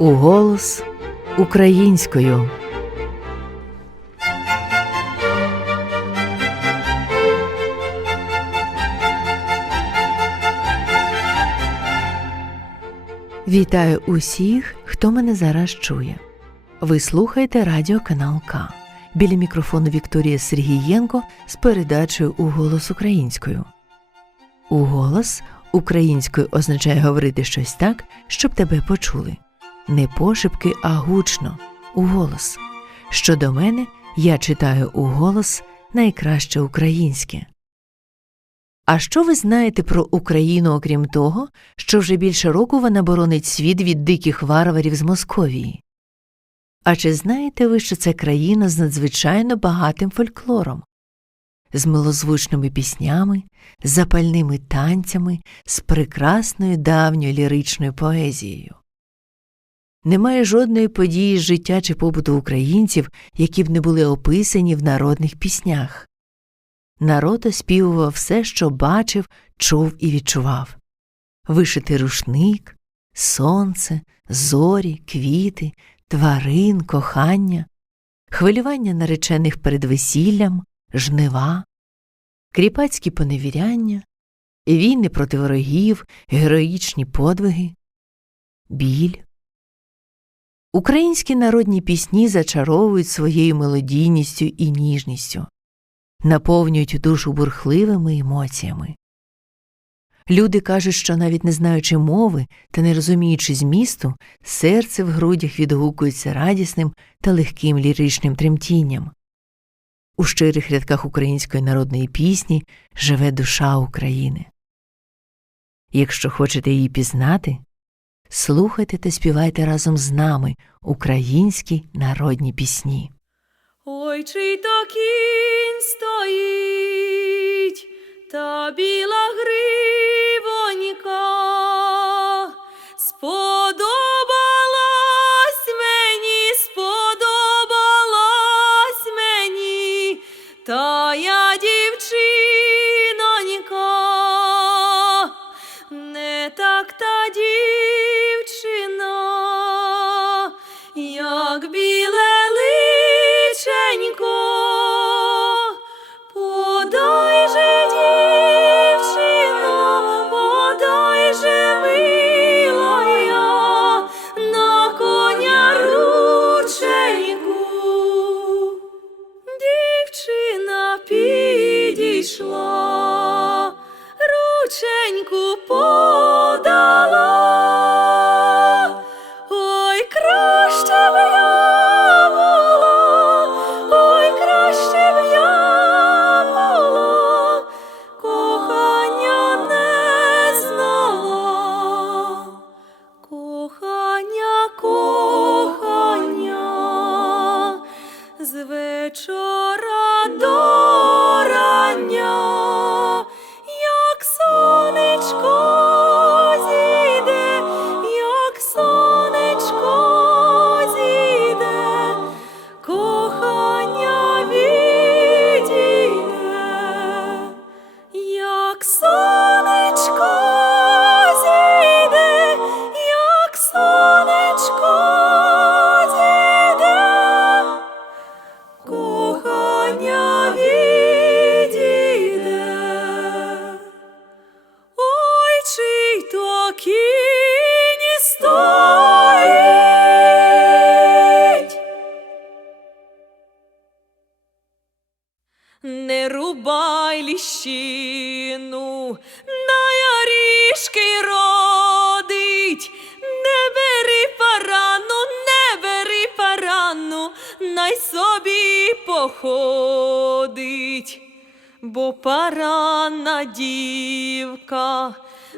У голос українською. Вітаю усіх, хто мене зараз чує. Ви слухаєте радіоканал К. Біля мікрофону Вікторія Сергієнко з передачею у голос українською. У голос українською означає говорити щось так, щоб тебе почули. Не пошепки, а гучно, у голос. Щодо мене, я читаю у голос найкраще українське. А що ви знаєте про Україну, окрім того, що вже більше року вона боронить світ від диких варварів з Московії? А чи знаєте ви, що це країна з надзвичайно багатим фольклором, з милозвучними піснями, запальними танцями, з прекрасною давньою ліричною поезією? Немає жодної події з життя чи побуту українців, які б не були описані в народних піснях. Народ оспівував все, що бачив, чув і відчував вишитий рушник, сонце, зорі, квіти, тварин, кохання, хвилювання наречених перед весіллям, жнива, кріпацькі поневіряння, війни проти ворогів, героїчні подвиги, біль. Українські народні пісні зачаровують своєю мелодійністю і ніжністю наповнюють душу бурхливими емоціями. Люди кажуть, що навіть не знаючи мови та не розуміючи змісту, серце в грудях відгукується радісним та легким ліричним тремтінням. У щирих рядках української народної пісні живе душа України. Якщо хочете її пізнати, слухайте та співайте разом з нами українські народні пісні. Ой, чий то кінь стоїть, та біла гривонька. Походить, бо парана дівка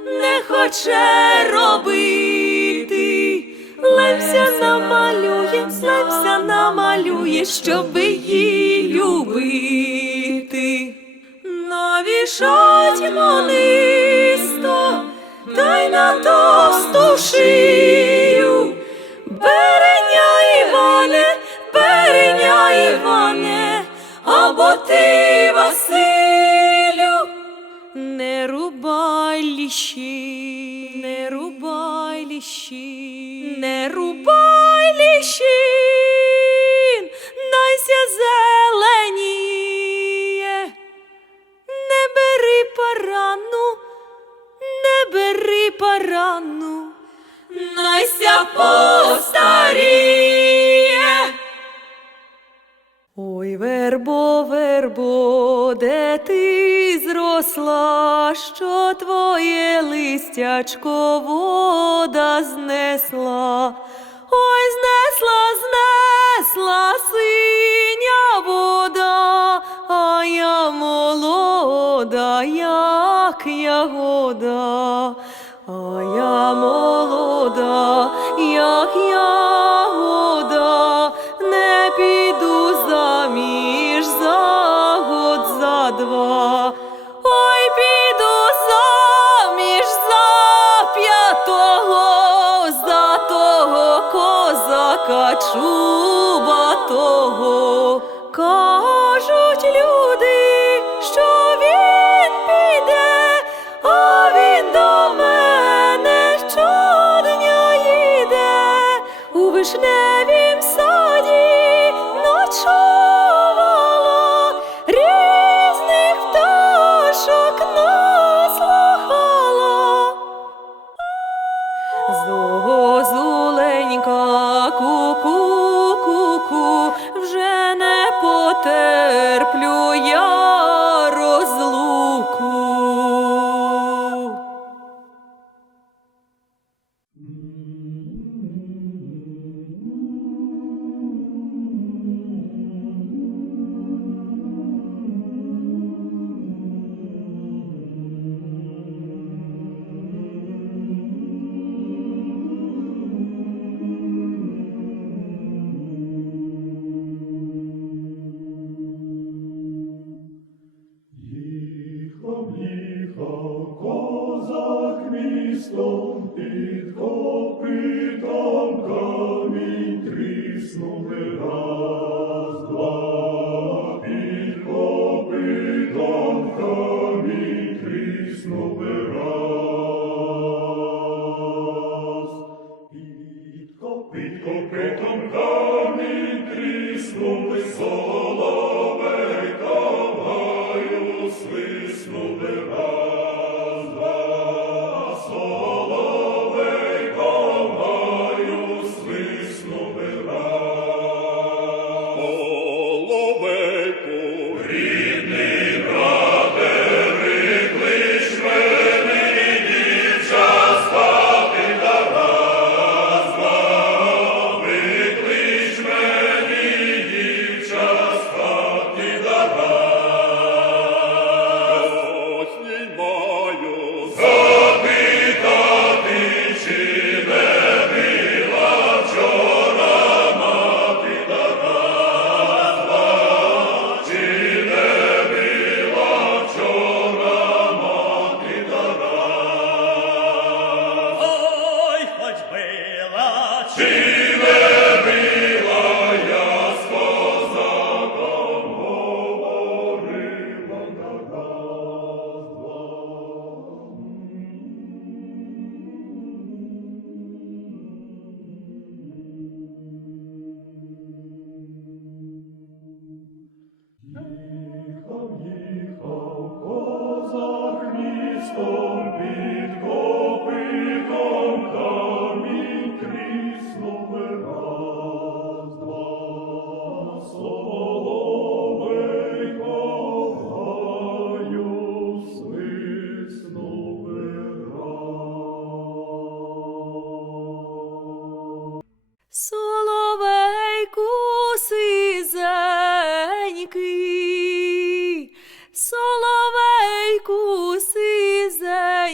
не хоче робити. Левся намалює, левся намалює, щоб її любити. Навішать монисто, та й на товсту шию. ліщі, не рубай ліщі, не рубай ліщі, найся зеленіє, не бери парану, не бери парану, найся постаріє. Ой, вербо, вербо, де ти зросла? що твоє листячко вода знесла, ой знесла, знесла синя вода, а я молода, як ягода, а я молода, як я.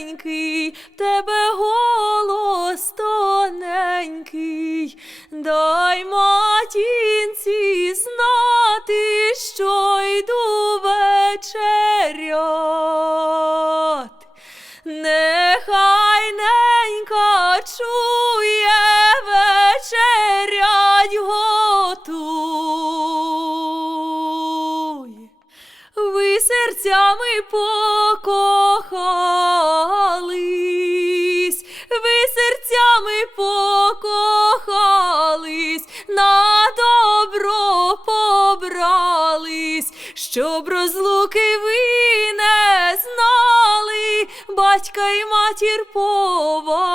маленький, тебе голос тоненький, дай матінці знати, що йду вечерять. Нехай ненька чує вечерять готуй. Ви серцями по. щоб розлуки ви не знали, батька і матір поважали.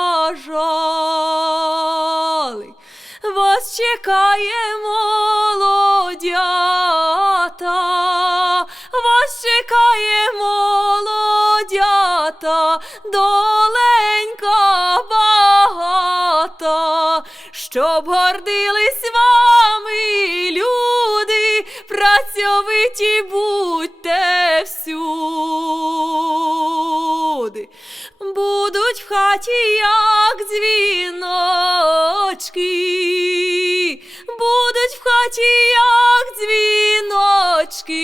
Вас чекає молодята, вас чекає молодята, доленька багата, щоб гордились. Працьовиті будьте всюди. Будуть в хаті, як дзвіночки, хаті, як дзвіночки,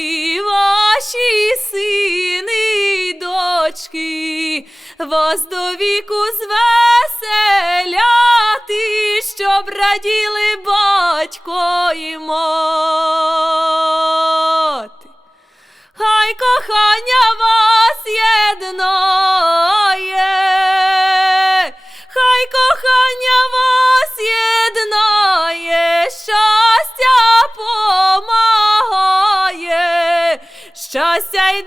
ваші сини й дочки, вас до віку звеселяти, щоб раділи батько і мати. Хай кохання вас єднає, хай кохання вас щастя й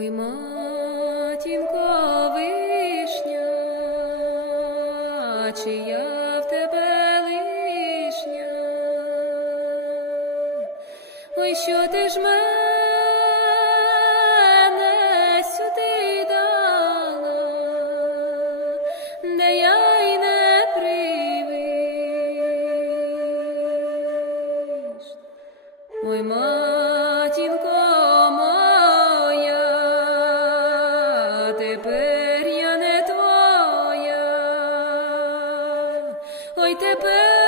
Ой, матінко ой, тепер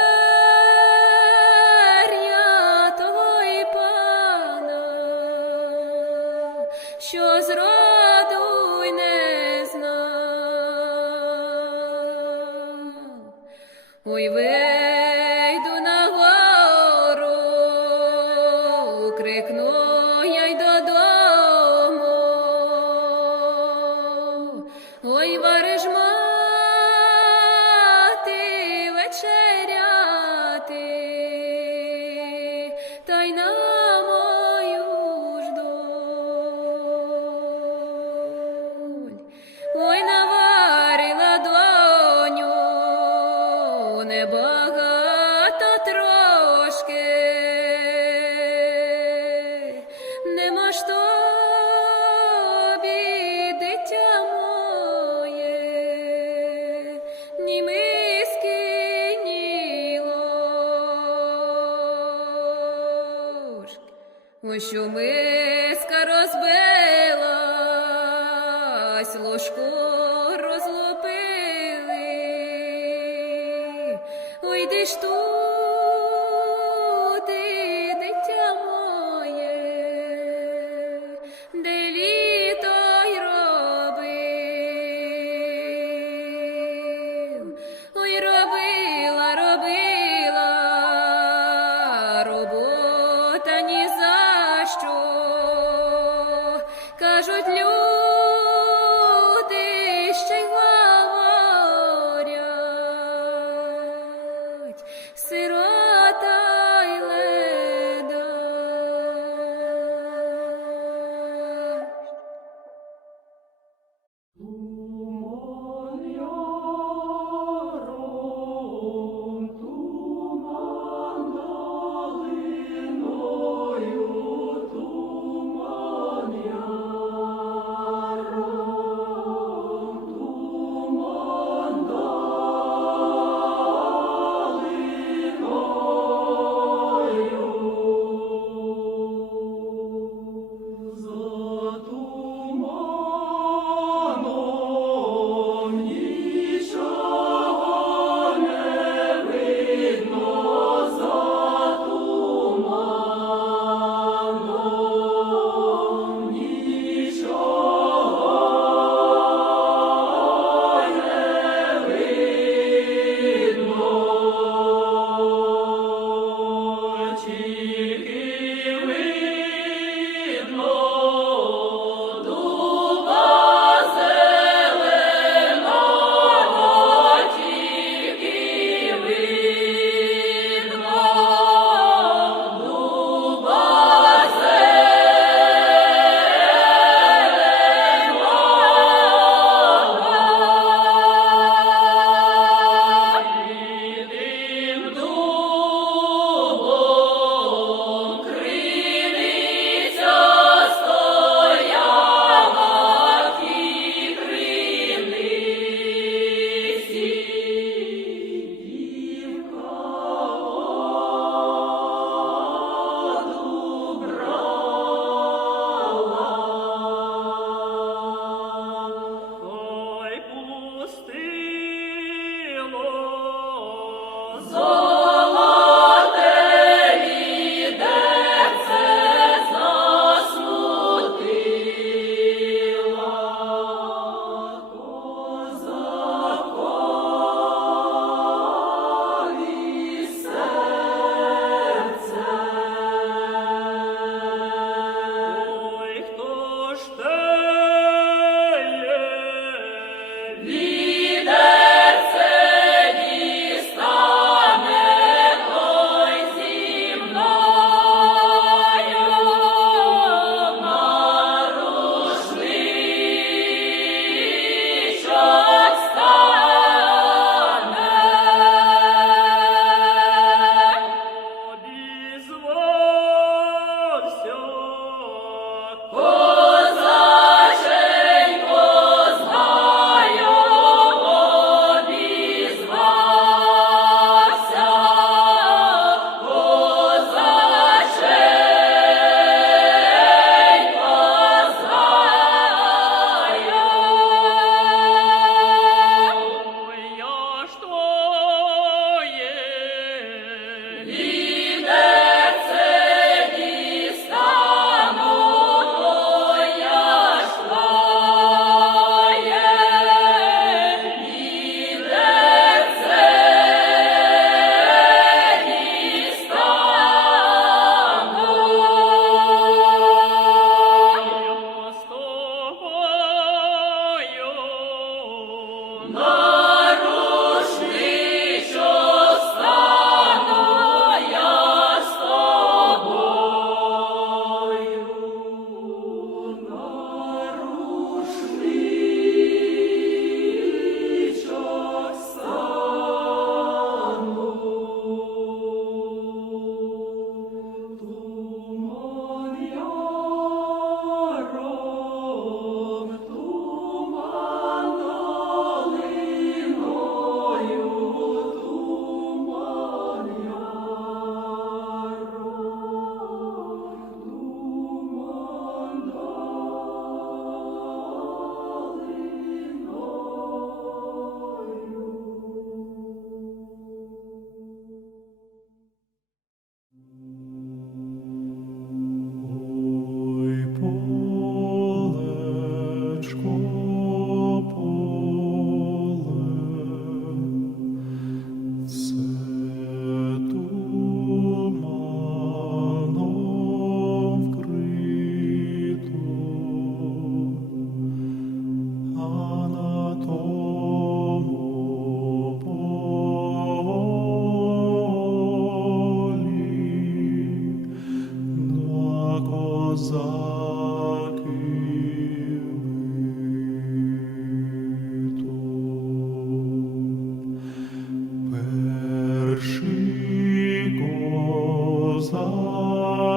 що миска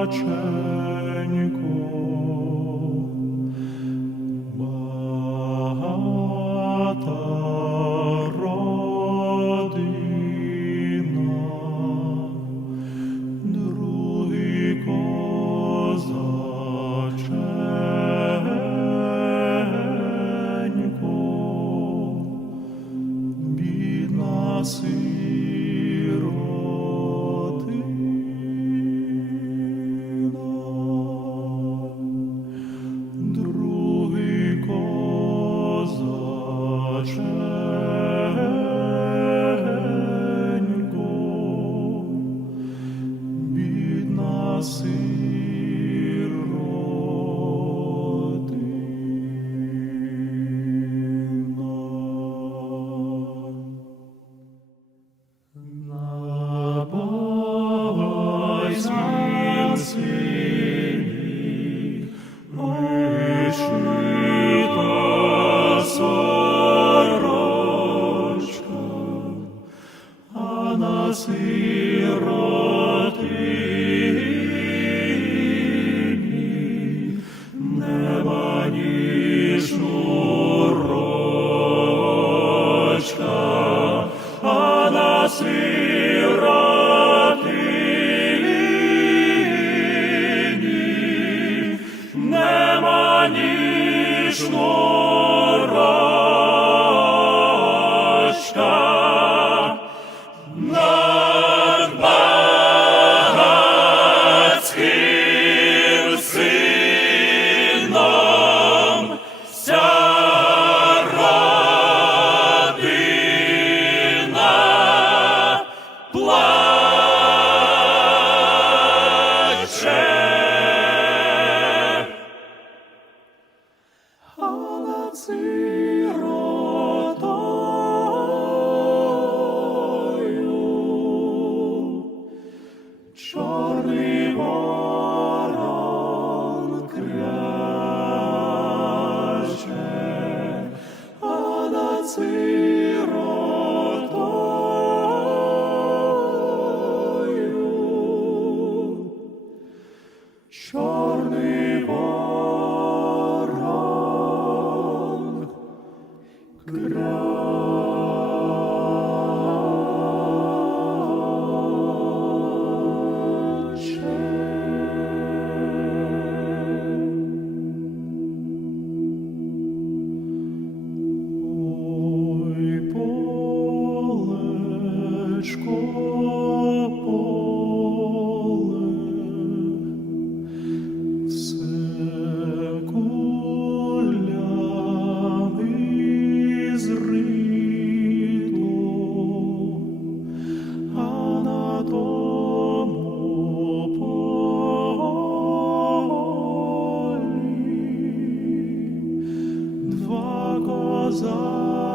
pace. бідна чорний. Gaza.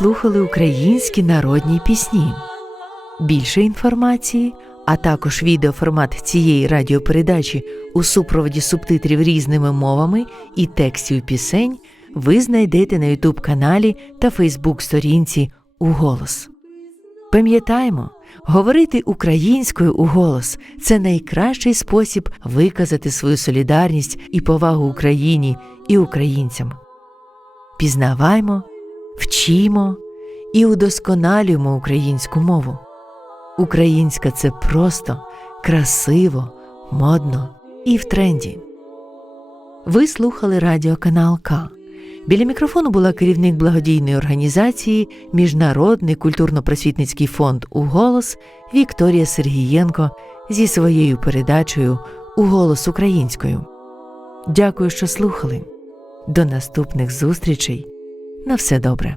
Слухали українські народні пісні. Більше інформації, а також відеоформат цієї радіопередачі у супроводі субтитрів різними мовами і текстів пісень ви знайдете на Ютуб каналі та Фейсбук сторінці «Уголос». Пам'ятаємо, говорити українською у голос це найкращий спосіб виказати свою солідарність і повагу Україні і українцям. Пізнаваймо, вчімо і удосконалюємо українську мову. Українська це просто, красиво, модно і в тренді. Ви слухали радіоканал К. Біля мікрофону була керівник благодійної організації Міжнародний культурно-просвітницький фонд «Уголос» Вікторія Сергієнко зі своєю передачею «Уголос українською. Дякую, що слухали. До наступних зустрічей. На все добре.